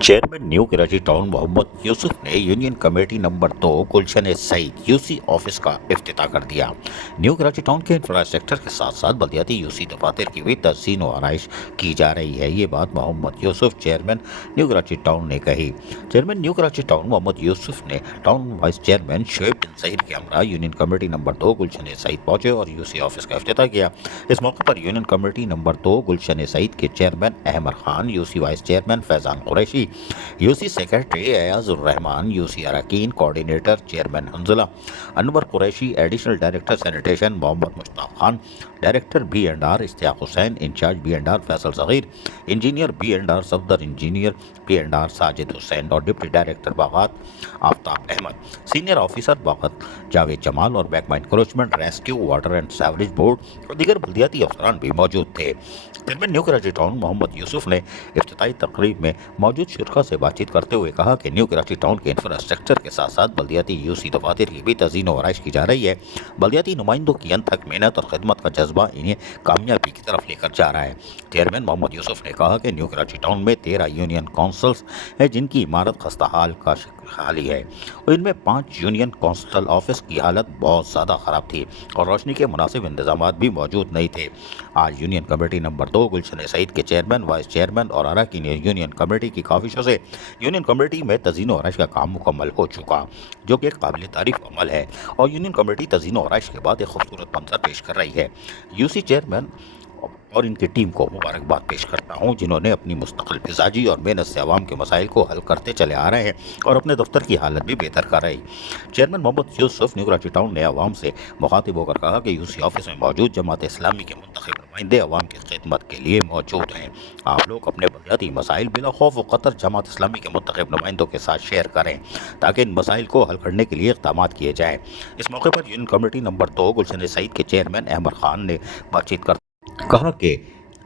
Chairman New Karachi Town Mohammad Yusuf ने union committee number 2 Gulshan Saeed UC office का इफ्तिताह कर दिया। न्यू कराची टाउन के इंफ्रास्ट्रक्चर के साथ साथ बल्दियाती यूसी दफातर की भी तहसीन व आरइश की जा रही है। ये बात Mohammad Yusuf chairman New Karachi Town ने कही। Chairman New Karachi Town Mohammad Yusuf ने town vice chairman Shoaib bin Saeed के हमरा union committee number 2 Gulshan Saeed पहुंचे और यूसी ऑफिस का इफ्तिताह किया। इस मौके पर union committee number 2 Gulshan Saeed के chairman Ahmed Khan, UC vice chairman Faizan Qureshi, UC secretary Ayazur Rehman, UC अरकान coordinator chairman Hanzala, Anwar Qureshi, additional director sanitation Mohammad Mushtaq Khan, director B&R Ishtiaq Hussain, incharge B&R Faisal Sagheer, engineer B&R Safdar, engineer B&R Sajid Hussain और डिप्टी डायरेक्टर बागात आफ्ताब अहमद, सीनियर ऑफिसर बागत जावेद जमाल और बैकमा encroachment rescue water and sewerage board और दीगर बल्दियाती अफसरान भी मौजूद थे। Chairman New Karachi Town Mohammad Yusuf ने इफ्तिताई तकरीब में मौजूद शुरा से बातचीत करते हुए कहा कि न्यू कराची टाउन के इंफ्रास्ट्रक्चर के साथ साथ बल्दियाती यूसी दफातर की भी तज़ीन व आरइश की जा रही है। बल्दियाती नुमाइंदों की अनथक मेहनत और खिदमत का जज्बा इन्हें कामयाबी की तरफ लेकर जा रहा है। चेयरमैन मोहम्मद यूसुफ ने कहा कि न्यू कराची टाउन में 13 यूनियन काउंसिल्स हैं जिनकी इमारत खस्ता हाल का खाली है और इनमें 5 यूनियन काउंसिल ऑफिस की हालत बहुत ज़्यादा ख़राब थी और रोशनी के मुनासिब इंतजाम भी मौजूद नहीं थे। आज union committee number 2 Gulshan Saeed के चेयरमैन, वाइस चेयरमैन और अरकान यूनियन कमेटी की काविशों से यूनियन कमेटी में तज़ीन व आरइश का काम मुकम्मल हो चुका, जो कि एक काबिल तारीफ अमल है और यूनियन कमेटी तज़ीन व आरइश के बाद एक खूबसूरत मंजर पेश कर रही है। यूसी चेयरमैन और इनकी टीम को मुबारकबाद पेश करता हूँ, जिन्होंने अपनी मुस्तकिल मिजाजी और मेहनत से आवाम के मसाइल को हल करते चले आ रहे हैं और अपने दफ्तर की हालत भी बेहतर कर रही। Chairman Mohammad Yusuf New Karachi Town ने आवाम से मुखातिब होकर कहा कि यूसी ऑफिस में मौजूद जमात इस्लामी के मुंतखब नुमाइंदे आवाम की खिदमत के लिए मौजूद हैं। आप लोग अपने बल्दियाती मसाइल बिला खौफ व खतर जमात इस्लामी के मुंतखब नुमाइंदों के साथ शेयर करें ताकि इन मसाइल को हल करने के लिए इक़दाम किए जाएँ। इस मौके पर union committee number 2 Gulshan Saeed के चेयरमैन अहमद खान ने बातचीत कर कहा कि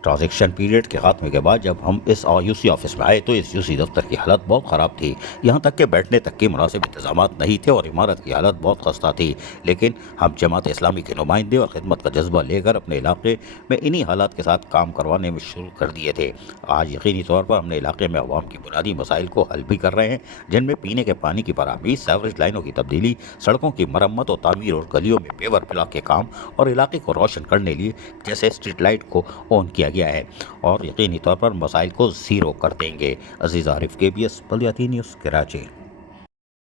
ट्रांजेक्शन पीरियड के खात्मे के बाद जब हम इस यूसी ऑफिस में आए तो इस यूसी दफ्तर की हालत बहुत ख़राब थी। यहाँ तक कि बैठने तक के मुनासिब इंतजाम नहीं थे और इमारत की हालत बहुत खस्ता थी, लेकिन हम जमात इस्लामी के नुमाइंदे और ख़िदमत का जज्बा लेकर अपने इलाके में इन्हीं हालात के साथ काम करवाने में शुरू कर दिए थे। आज यकीनी तौर पर हमने इलाके में अवाम की बुनियादी मसाइल को हल भी कर रहे हैं, जिनमें पीने के पानी की फराहमी, सेवरेज लाइनों की तब्दीली, सड़कों की मरम्मत और तामीर और गलियों में पेवर पिला के काम और इलाके को रोशन करने लिए जैसे स्ट्रीट लाइट को ऑन किया गया है और यकीनी तौर पर मसाइल को ज़ीरो कर देंगे। अजीज़ आरिफ, KBS बल्दियाती न्यूज़, कराची।